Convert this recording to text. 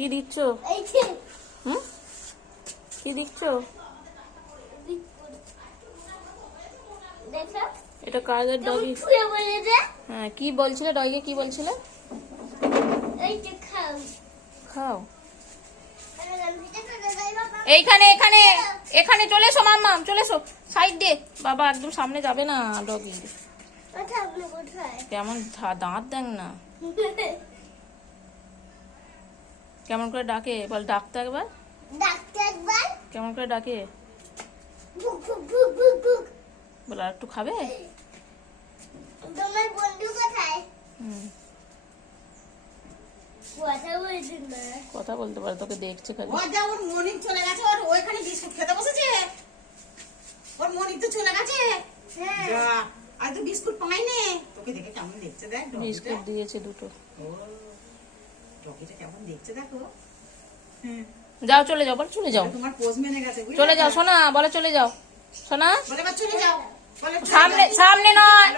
কি দিচ্ছ? হুম, কি দিচ্ছ? এটা কাদের ডগি? হ্যাঁ, কি বলছিলে ডগিকে? কি বলছিলে? খাও। এইখানে এখানে এখানে চলে এসো মাম্মাম, চলে এসো সাইড দিয়ে। বাবা একদম সামনে যাবে না ডগি। কেমন দাঁত দেখ না, কেমন করে ডাকে বল, ডাকতে একবার। কেমন করে ডাকে বল, আর একটু খাবে? তোমার বন্ধু কোথায়? কথা বলতে পারে, তোকে দেখছে খালি। ওর মনিক চলে গেছে, ওর ওইখানে বিস্কুট খেতে বসেছে। ওর মনিক তো চলে গেছে। হ্যাঁ, আর তো বিস্কুট পাই নে। তোকে দেখে কেমন দেখছে দেখ। বিস্কুট দিয়েছে দুটো। ও, টকিটা কেমন দেখছে দেখো। যাও চলে যাও, বল চলে যাও। তোমার পোজ মেনে গেছে। চলে যাও সোনা, বলে চলে যাও সোনা। বলে বা চলে যাও। বলে সামনে সামনে নয়,